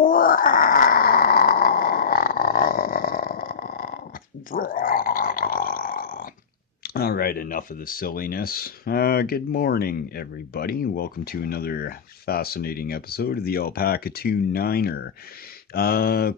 All right, enough of the silliness. Good morning, everybody. Welcome to another fascinating episode of the Alpaca 29er.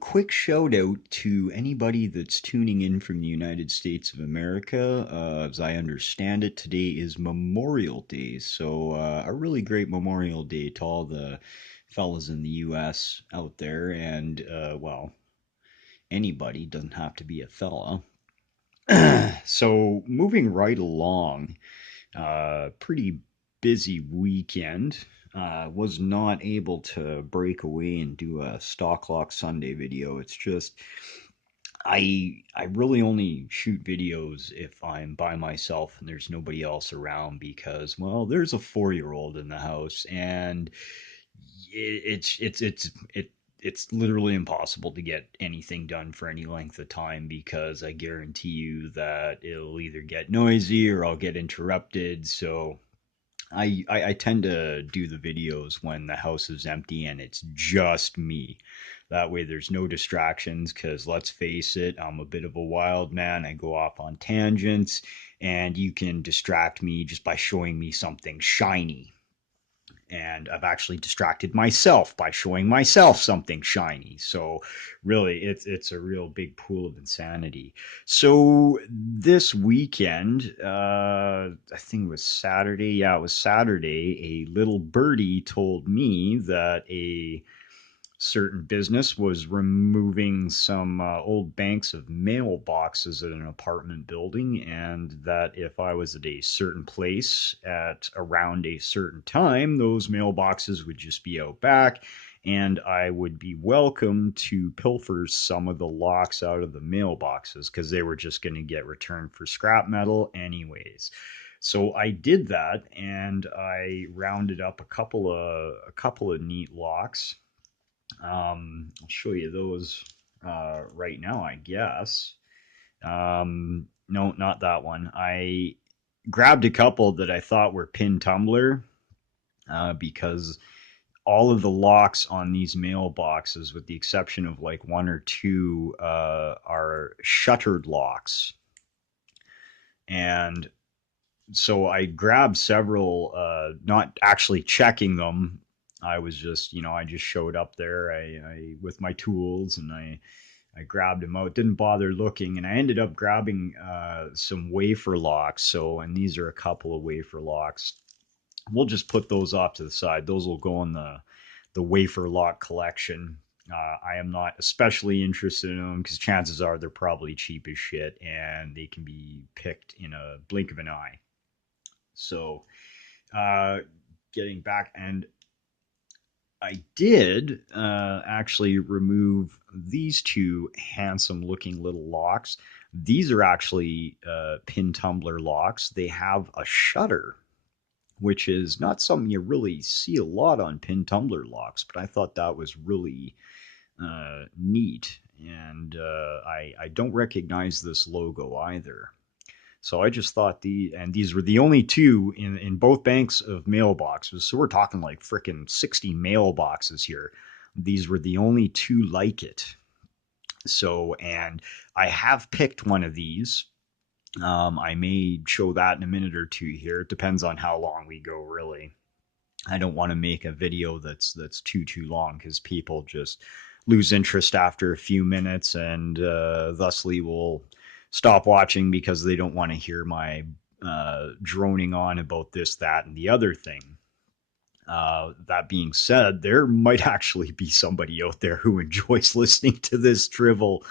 Quick shout out to anybody that's tuning in from the United States of America. As I understand it, today is Memorial Day, so a really great Memorial Day to all the fellas in the U.S. out there, and well, anybody doesn't have to be a fella. So moving right along, pretty busy weekend. Was not able to break away and do a Stock Lock Sunday video. It's just I really only shoot videos if I'm by myself and there's nobody else around because well, there's a 4-year-old in the house and it's literally impossible to get anything done for any length of time because I guarantee you that it'll either get noisy or I'll get interrupted. So I tend to do the videos when the house is empty and it's just me. That way there's no distractions because let's face it, I'm a bit of a wild man. I go off on tangents and you can distract me just by showing me something shiny, and I've actually distracted myself by showing myself something shiny. So really, it's a real big pool of insanity. So this weekend, I think it was Saturday. Yeah, it was Saturday. A little birdie told me that a certain business was removing some old banks of mailboxes at an apartment building, and that if I was at a certain place at around a certain time, those mailboxes would just be out back, and I would be welcome to pilfer some of the locks out of the mailboxes because they were just going to get returned for scrap metal anyways. So I did that, and I rounded up a couple of neat locks. I'll show you those right now, I guess. No, not that one. I grabbed a couple that I thought were pin tumbler because all of the locks on these mailboxes, with the exception of like one or two, are shuttered locks. And so I grabbed several, not actually checking them. I was just, I just showed up there, I with my tools, and I grabbed them out. Didn't bother looking, and I ended up grabbing some wafer locks. So, and these are a couple of wafer locks. We'll just put those off to the side. Those will go in the wafer lock collection. I am not especially interested in them because chances are they're probably cheap as shit and they can be picked in a blink of an eye. So, uh, getting back, and I did actually remove these two handsome looking little locks. These are actually pin tumbler locks. They have a shutter, which is not something you really see a lot on pin tumbler locks, but I thought that was really neat. And I don't recognize this logo either. So I just thought these were the only two in both banks of mailboxes. So we're talking like frickin' 60 mailboxes here. These were the only two like it. So, and I have picked one of these. I may show that in a minute or two here. It depends on how long we go, really. I don't want to make a video that's too long because people just lose interest after a few minutes and thusly will stop watching because they don't want to hear my droning on about this, that, and the other thing. That being said, there might actually be somebody out there who enjoys listening to this drivel.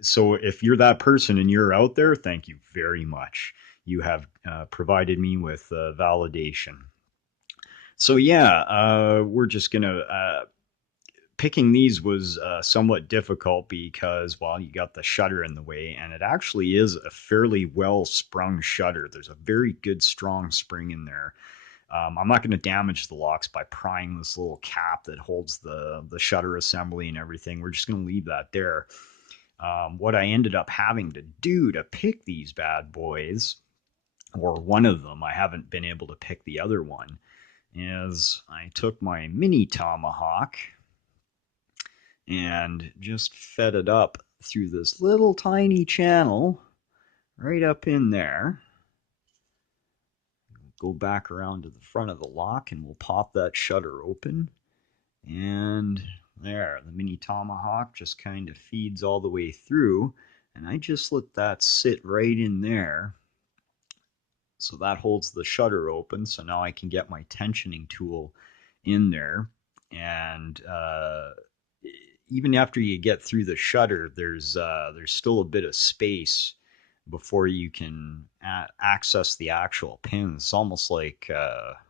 So if you're that person and you're out there, thank you very much. You have provided me with validation. So yeah, we're just gonna picking these was somewhat difficult because, well, you got the shutter in the way, and it actually is a fairly well sprung shutter. There's a very good strong spring in there. I'm not going to damage the locks by prying this little cap that holds the shutter assembly and everything. We're just going to leave that there. What I ended up having to do to pick these bad boys, or one of them, I haven't been able to pick the other one, is I took my mini tomahawk and just fed it up through this little tiny channel right up in there. Go back around to the front of the lock and we'll pop that shutter open. And there, the mini tomahawk just kind of feeds all the way through. And I just let that sit right in there. So that holds the shutter open. So now I can get my tensioning tool in there. And even after you get through the shutter, there's still a bit of space before you can access the actual pins. It's almost like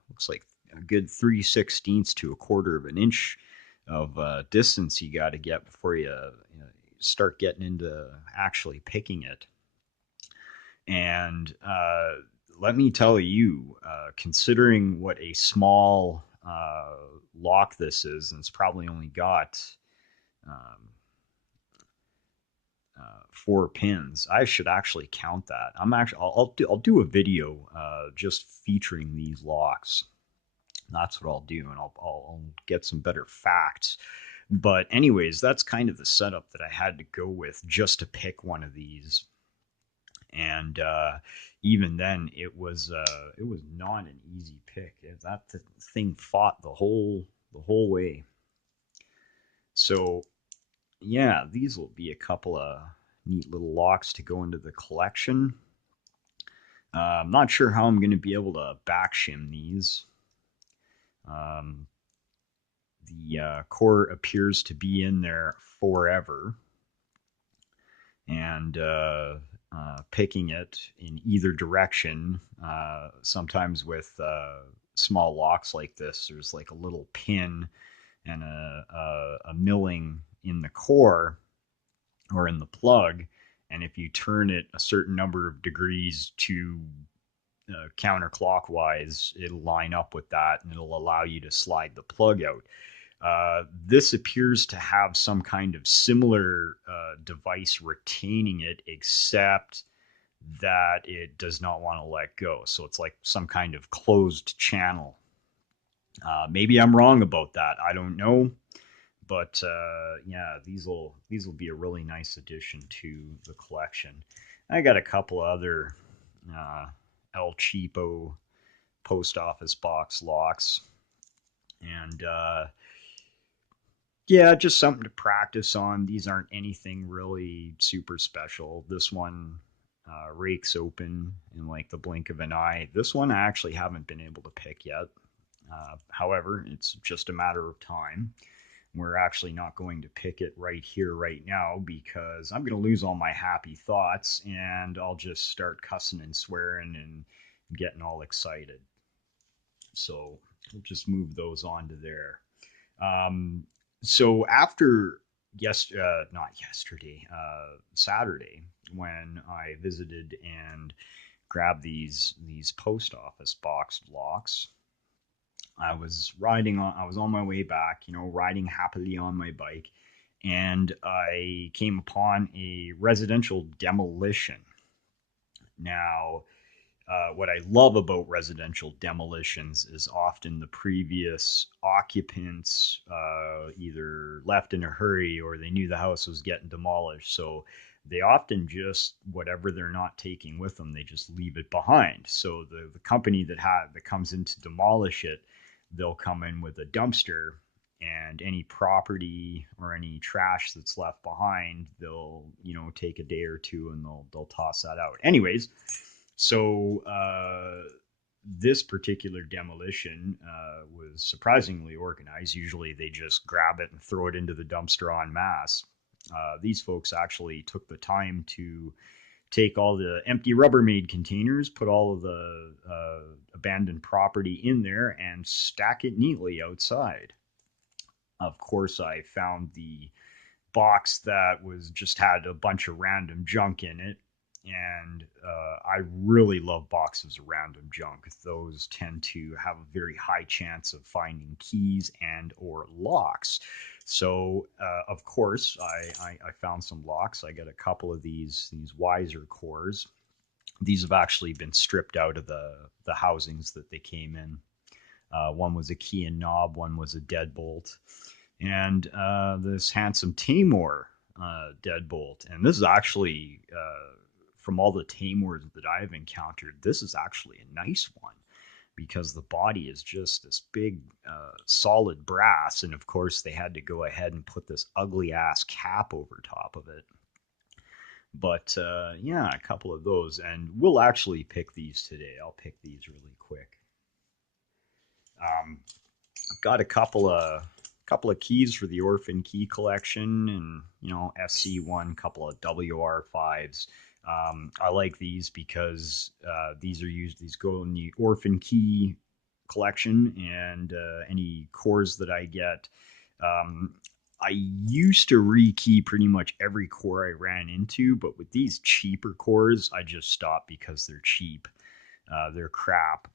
looks like a good 3/16 to a quarter of an inch of distance you got to get before you start getting into actually picking it. And let me tell you, considering what a small lock this is, and it's probably only got um, 4 pins. I should actually count that. I'll do a video just featuring these locks. That's what I'll do, and I'll get some better facts. But anyways, that's kind of the setup that I had to go with just to pick one of these. And even then, it was not an easy pick. That thing fought the whole way. So yeah, these will be a couple of neat little locks to go into the collection. I'm not sure how I'm going to be able to back shim these. Um, the core appears to be in there forever, and picking it in either direction. Sometimes with small locks like this, there's like a little pin and a milling in the core or in the plug, and if you turn it a certain number of degrees to counterclockwise, it'll line up with that and it'll allow you to slide the plug out. This appears to have some kind of similar device retaining it, except that it does not want to let go. So it's like some kind of closed channel. Maybe I'm wrong about that. I don't know. But yeah, these will be a really nice addition to the collection. I got a couple other El Cheapo post office box locks, and yeah, just something to practice on. These aren't anything really super special. This one rakes open in like the blink of an eye. This one I actually haven't been able to pick yet. However, it's just a matter of time. We're actually not going to pick it right here, right now, because I'm going to lose all my happy thoughts and I'll just start cussing and swearing and getting all excited. So we'll just move those on to there. So after Saturday, when I visited and grabbed these post office box locks, I was on my way back, riding happily on my bike, and I came upon a residential demolition. Now, what I love about residential demolitions is often the previous occupants either left in a hurry or they knew the house was getting demolished. So they often just, whatever they're not taking with them, they just leave it behind. So the company that comes in to demolish it, they'll come in with a dumpster, and any property or any trash that's left behind, they'll take a day or two and they'll toss that out. Anyways, so this particular demolition was surprisingly organized. Usually they just grab it and throw it into the dumpster en masse. These folks actually took the time to take all the empty Rubbermaid containers, put all of the abandoned property in there, and stack it neatly outside. Of course, I found the box that had a bunch of random junk in it, and I really love boxes of random junk. Those tend to have a very high chance of finding keys and or locks. So of course I found some locks. I got a couple of these Wiser cores. These have actually been stripped out of the housings that they came in. One was a key and knob, one was a deadbolt. and this handsome Tamor deadbolt. And this is actually, from all the Tamors that I've encountered, this is actually a nice one because the body is just this big, solid brass. And of course, they had to go ahead and put this ugly ass cap over top of it. But yeah, a couple of those. And we'll actually pick these today. I'll pick these really quick. I've got a couple of keys for the Orphan Key Collection, and SC1, couple of WR5s. I like these because these go in the Orphan Key collection, and any cores that I get. I used to rekey pretty much every core I ran into, but with these cheaper cores, I just stopped because they're cheap. They're crap.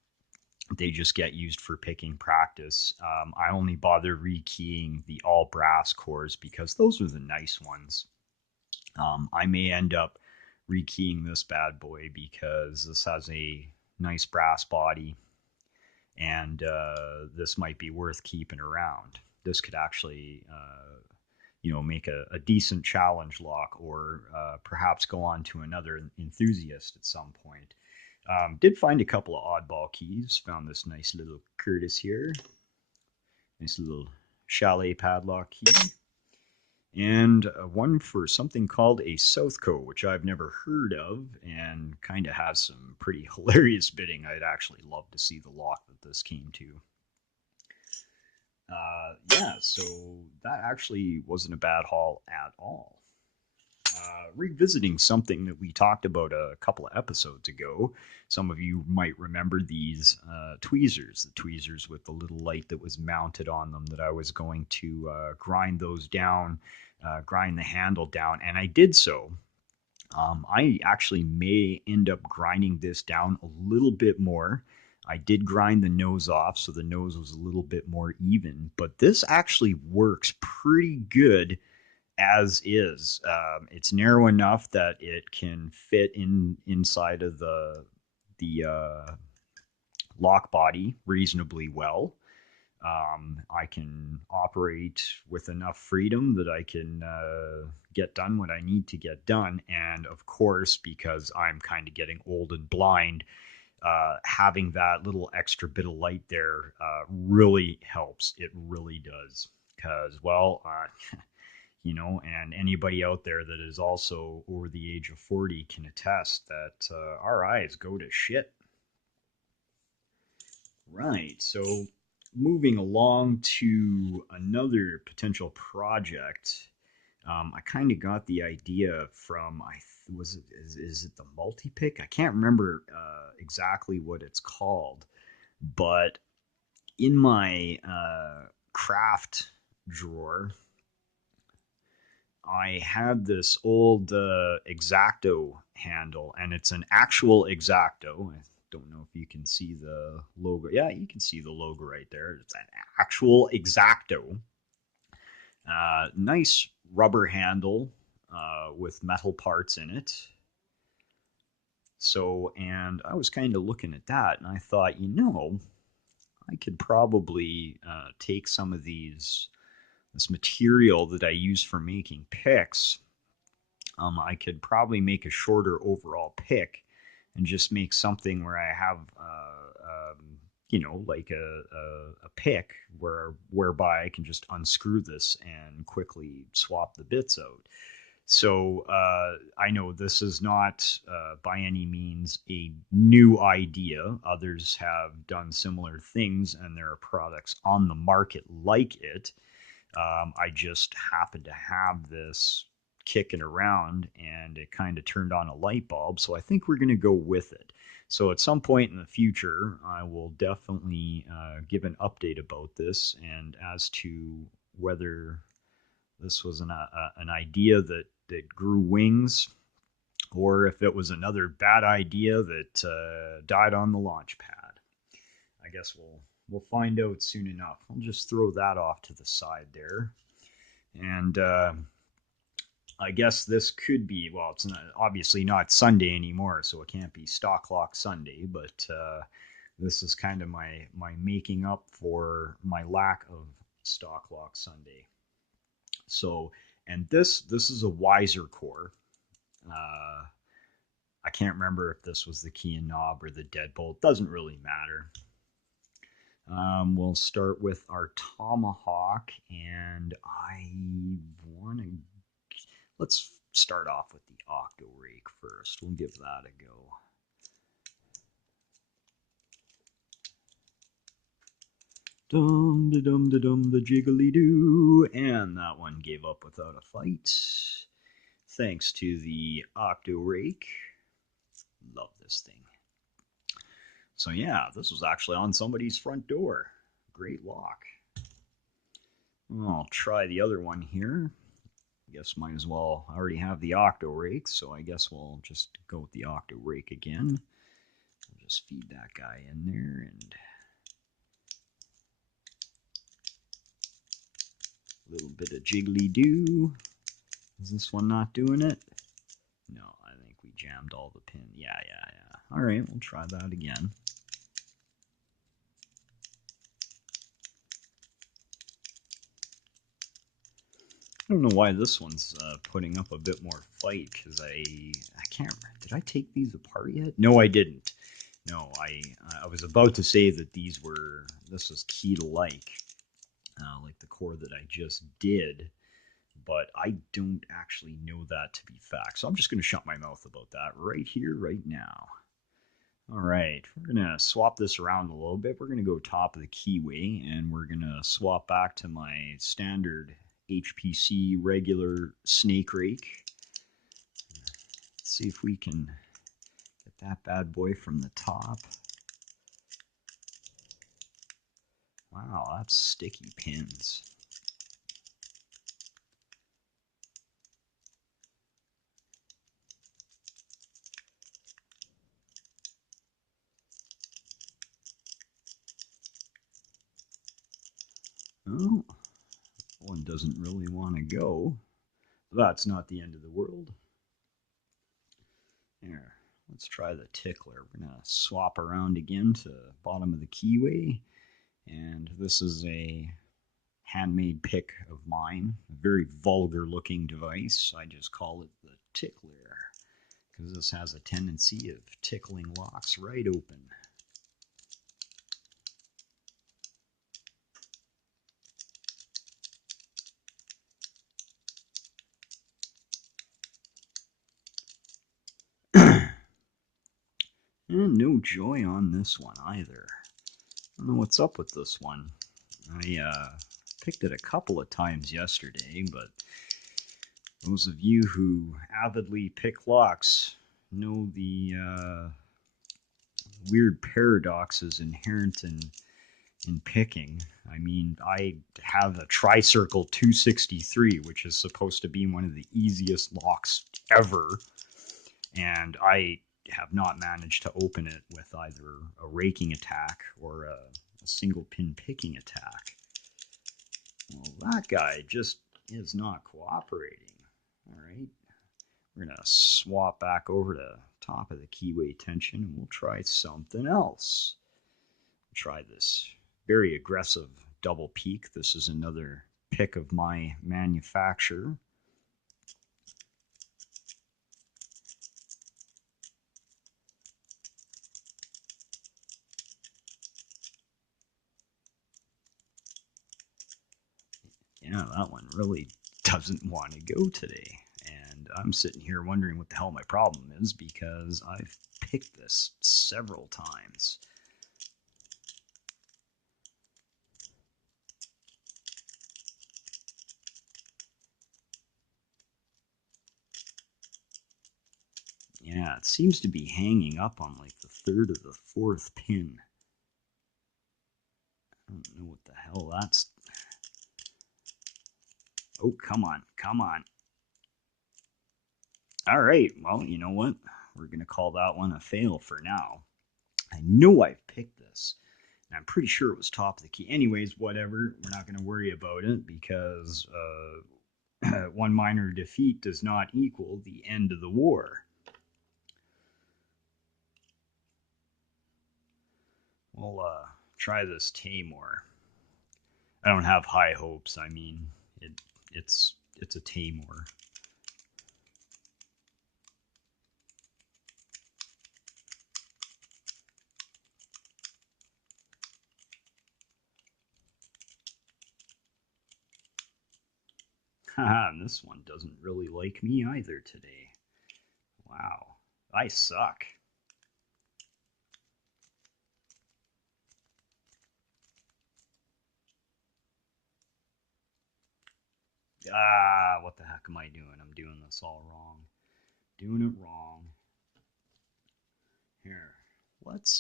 They just get used for picking practice. I only bother rekeying the all brass cores because those are the nice ones. I may end up rekeying this bad boy because this has a nice brass body, and this might be worth keeping around. This could actually, make a decent challenge lock, or perhaps go on to another enthusiast at some point. Did find a couple of oddball keys. Found this nice little Curtis here. Nice little chalet padlock key. And one for something called a Southco, which I've never heard of, and kind of has some pretty hilarious bidding. I'd actually love to see the lock that this came to. Yeah, so that actually wasn't a bad haul at all. Revisiting something that we talked about a couple of episodes ago. Some of you might remember these tweezers, the tweezers with the little light that was mounted on them, that I was going to grind those down, grind the handle down, and I did so. I actually may end up grinding this down a little bit more. I did grind the nose off, so the nose was a little bit more even, but this actually works pretty good as is. It's narrow enough that it can fit inside of the lock body reasonably well. I can operate with enough freedom that I can get done what I need to get done. And of course, because I'm kind of getting old and blind, having that little extra bit of light there really helps. It really does. Because, well, and anybody out there that is also over the age of 40 can attest that our eyes go to shit. Right. So moving along to another potential project, I kind of got the idea from is it the multipick? I can't remember exactly what it's called, but in my craft drawer, I had this old X-Acto handle, and it's an actual X-Acto. I don't know if you can see the logo. Yeah, you can see the logo right there. It's an actual X-Acto. Nice rubber handle with metal parts in it. So, and I was kind of looking at that, and I thought, I could probably take some of this material that I use for making picks. I could probably make a shorter overall pick and just make something where I have, like a pick whereby I can just unscrew this and quickly swap the bits out. So I know this is not by any means a new idea. Others have done similar things, and there are products on the market like it. I just happened to have this kicking around, and it kind of turned on a light bulb. So I think we're going to go with it. So at some point in the future, I will definitely give an update about this, and as to whether this was an idea that grew wings, or if it was another bad idea that died on the launch pad. I guess we'll find out soon enough. I'll just throw that off to the side there. And I guess this could be, well, it's obviously not Sunday anymore, so it can't be Stock Lock Sunday, but this is kind of my making up for my lack of stock lock Sunday. So, and this is a wiser core. Uh, I can't remember if this was the key and knob or the deadbolt. Doesn't really matter. We'll start with our tomahawk, and I want to. Let's start off with the octo rake first. We'll give that a go. Dum da dum da dum the jiggly doo, and that one gave up without a fight. Thanks to the octo rake. Love this thing. So yeah, this was actually on somebody's front door. Great lock. I'll try the other one here. I guess might as well. I already have the octo rake, so I guess we'll just go with the octo rake again. We'll just feed that guy in there and a little bit of jiggly do. Is this one not doing it? No, I think we jammed all the pins. Yeah. All right, we'll try that again. I don't know why this one's putting up a bit more fight, because I can't remember. Did I take these apart yet? No, I didn't. No, I was about to say that this was key to like the core that I just did, but I don't actually know that to be fact. So I'm just going to shut my mouth about that right here, right now. All right, we're going to swap this around a little bit. We're going to go top of the keyway, and we're going to swap back to my standard HPC regular snake rake. Let's see if we can get that bad boy from the top. Wow, that's sticky pins. Oh, one doesn't really want to go. That's not the end of the world. Here, let's try the tickler. We're going to swap around again to bottom of the keyway. And this is a handmade pick of mine. A very vulgar looking device. I just call it the tickler, because this has a tendency of tickling locks right open. And no joy on this one either. I don't know what's up with this one. I picked it a couple of times yesterday, but those of you who avidly pick locks know the weird paradoxes inherent in picking. I mean, I have a Tricircle 263, which is supposed to be one of the easiest locks ever, and I have not managed to open it with either a raking attack or a single pin picking attack. Well, that guy just is not cooperating. All right, we're gonna swap back over to top of the keyway tension, and we'll try something else. Try this very aggressive double peak. This is another pick of my manufacturer. Yeah, that one really doesn't want to go today. And I'm sitting here wondering what the hell my problem is, because I've picked this several times. Yeah, it seems to be hanging up on like the third or the fourth pin. I don't know what the hell that's. Oh, come on, come on. All right, well, you know what? We're going to call that one a fail for now. I know I've picked this, and I'm pretty sure it was top of the key. Anyways, whatever. We're not going to worry about it, because one minor defeat does not equal the end of the war. We'll try this Tamor. I don't have high hopes. I mean, it's a Tamor. Haha, and this one doesn't really like me either today. Wow, I suck. Ah, what the heck am I doing? I'm doing this all wrong. Doing it wrong. Here, let's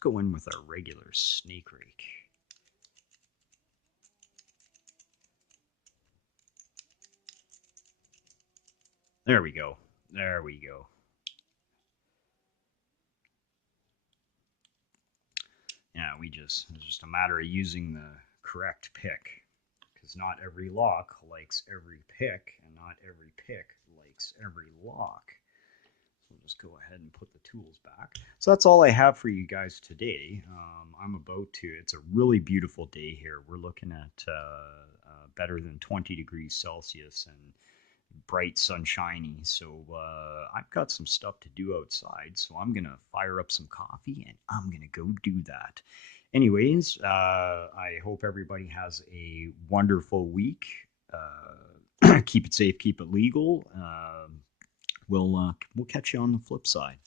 go in with our regular snake rake. There we go. There we go. Yeah, it's just a matter of using the correct pick. Because not every lock likes every pick, and not every pick likes every lock. So we'll just go ahead and put the tools back. So that's all I have for you guys today. I'm about to, it's a really beautiful day here. We're looking at better than 20 degrees Celsius and bright sunshiny. So I've got some stuff to do outside. So I'm going to fire up some coffee and I'm going to go do that. Anyways, I hope everybody has a wonderful week. Keep it safe, keep it legal. We'll catch you on the flip side.